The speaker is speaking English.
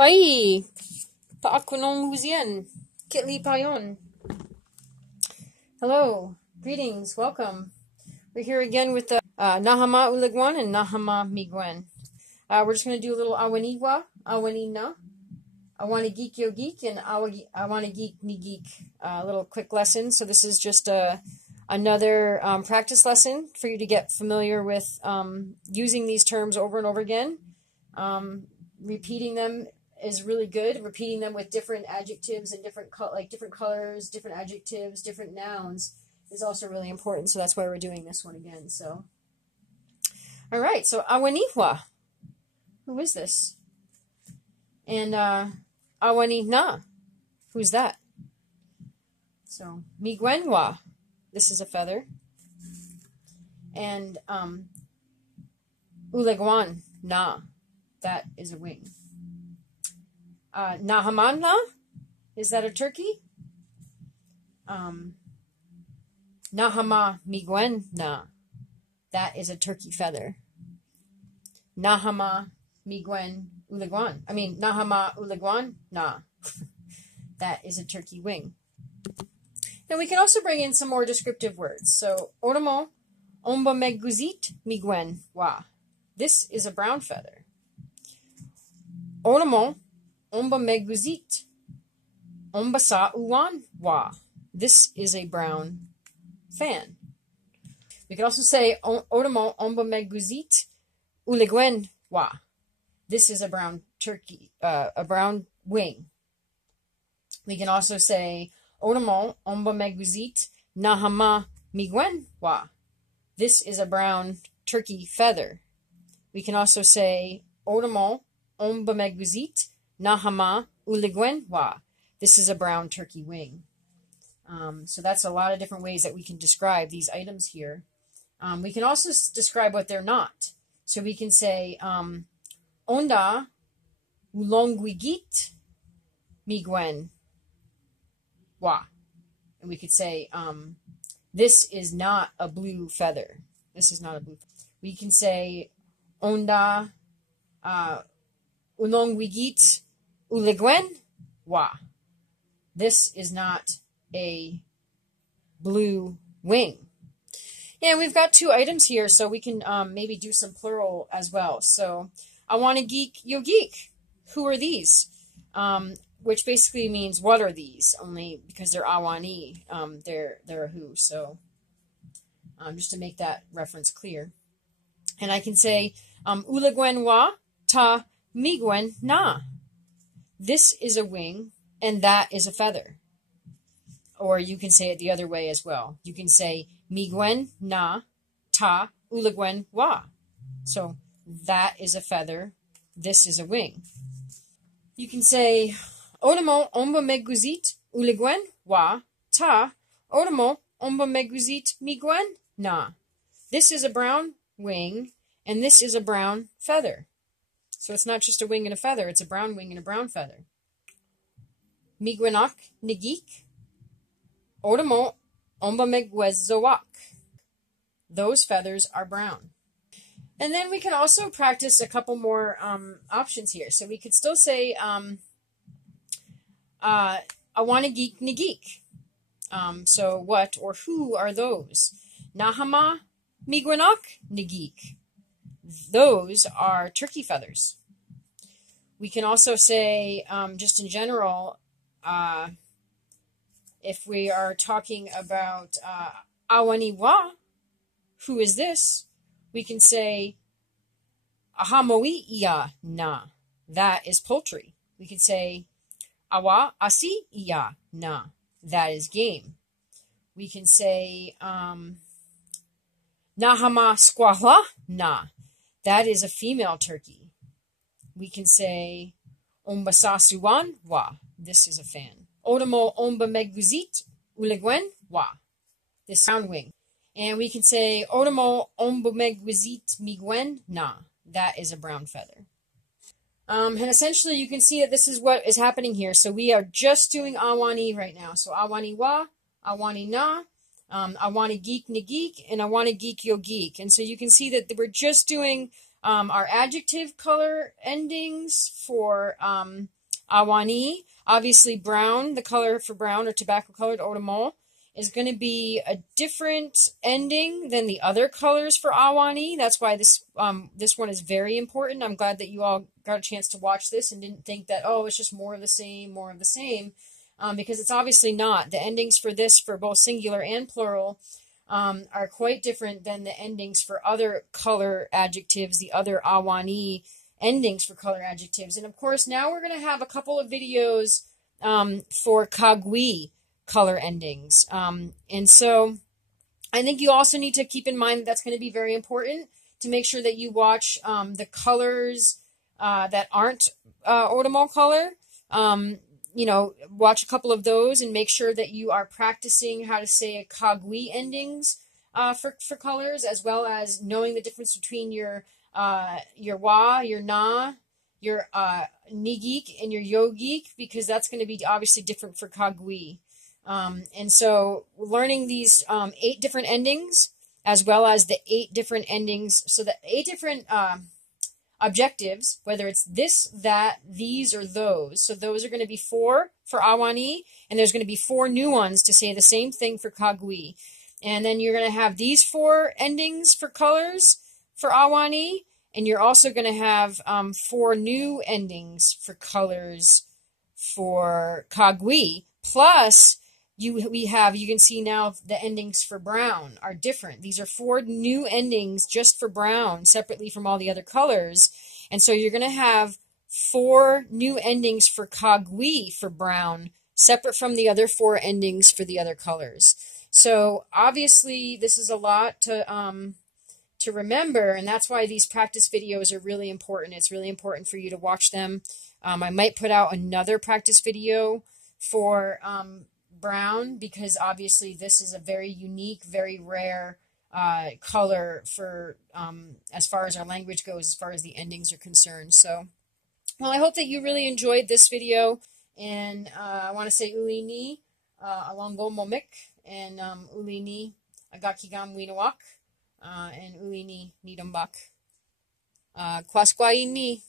Hai, paakunong Luzian, Kitli Payon. Hello, greetings, welcome. We're here again with the Nahama Uligwan and Nahama Migwen. We're just going to do a little Awaniwa, Awanina, Awana Geek Yo Geek, and Awana Geek Ni Geek. A little quick lesson. So this is just another practice lesson for you to get familiar with using these terms over and over again. Repeating them is really good. Repeating them with different adjectives and different colors, different adjectives, different nouns is also really important. So that's why we're doing this one again. So, all right. So Awaniwa, who is this? And Awanina, who's that? So Migwenwa, this is a feather. And Ulegwan na, that is a wing. Nahamanna, is that a turkey? Nahama Migwen na, that is a turkey feather. Nahama Migwen Ulegwan, Nahama Ulegwan na, that is a turkey wing. Now we can also bring in some more descriptive words. So, Oramo Omba Meguzit Migwen wa, this is a brown feather. Oramo Omba Meguzit Omba sa uwan wa, this is a brown fan. We could also say Oramo Omba Meguzit Ulegwen wa, this is a brown turkey, a brown wing. We can also say Oramo Omba Meguzit Nahama Migwen wa, this is a brown turkey feather. We can also say Oramo Omba Meguzit Nahama Ulegwen wa, this is a brown turkey wing. So that's a lot of different ways that we can describe these items here. We can also describe what they're not. So we can say Onda Ulongwigit Migwen wa, and we could say this is not a blue feather. This is not a blue feather. We can say Onda Ulongwigit Ulegwen wa, this is not a blue wing. And we've got two items here, so we can maybe do some plural as well. So, Awana Geek Yo Geek, who are these? Which basically means what are these? Only because they're Awani, they're a who. So, just to make that reference clear. And I can say Ulegwen wa ta Migwen na, this is a wing and that is a feather. Or you can say it the other way as well. You can say Migwen na ta Ulegwen wa. So that is a feather, this is a wing. You can say Oramo Omba Meguzit Ulegwen wa ta Oramo Omba Meguzit Migwen na, this is a brown wing and this is a brown feather. So it's not just a wing and a feather, it's a brown wing and a brown feather. Migwenak Nigik Oramo Omba Megwezowak, those feathers are brown. And then we can also practice a couple more options here. So we could still say Awana Geek Nigik. So what or who are those? Nahama Migwenak Nigik, those are turkey feathers. We can also say, just in general, if we are talking about Awaniwa, who is this? We can say Ahamoi iya na, that is poultry. We can say Awa asi iya na, that is game. We can say Nahama squahla na, that is a female turkey. We can say Ombasasuwan wa, this is a fan. Oramo Omba Meguzit Ulegwen wa, this sound wing. And we can say Oramo Omba Meguzit Migwen na, that is a brown feather. And essentially you can see that this is what is happening here. So we are just doing Awani right now. So Awani wa, Awani na, Awani Geek Ni Geek, and Awana Geek Yo Geek. And so you can see that we're just doing our adjective color endings for awani. Obviously, brown, the color for brown or tobacco colored oromol, is going to be a different ending than the other colors for awani. That's why this one is very important. I'm glad that you all got a chance to watch this and didn't think that, oh, it's just more of the same, because it's obviously not. The endings for this, for both singular and plural, are quite different than the endings for other color adjectives, the other awani endings for color adjectives. And of course, now we're going to have a couple of videos for kagwi color endings. And so I think you also need to keep in mind that that's going to be very important to make sure that you watch the colors that aren't oromol color. Watch a couple of those and make sure that you are practicing how to say kagwi endings for colors, as well as knowing the difference between your wa, your na, your nigik, and your yogik, because that's going to be obviously different for kagwi. And so learning these 8 different endings, as well as the 8 different endings, so the 8 different objectives, whether it's this, that, these, or those. So those are going to be 4 for awani, and there's going to be 4 new ones to say the same thing for kagwi. And then you're going to have these 4 endings for colors for awani, and you're also going to have 4 new endings for colors for kagwi. Plus, you can see now the endings for brown are different. These are 4 new endings just for brown, separately from all the other colors. And so you're going to have 4 new endings for kagwi for brown, separate from the other 4 endings for the other colors. So obviously this is a lot to remember, and that's why these practice videos are really important. It's really important for you to watch them. I might put out another practice video for brown, because obviously this is a very unique, very rare color for as far as our language goes, as far as the endings are concerned. So, well, I hope that you really enjoyed this video, and I want to say uli ni alongo momik, and uli ni agakigam winawak, and uli ni nidambak. Kwaskwaini.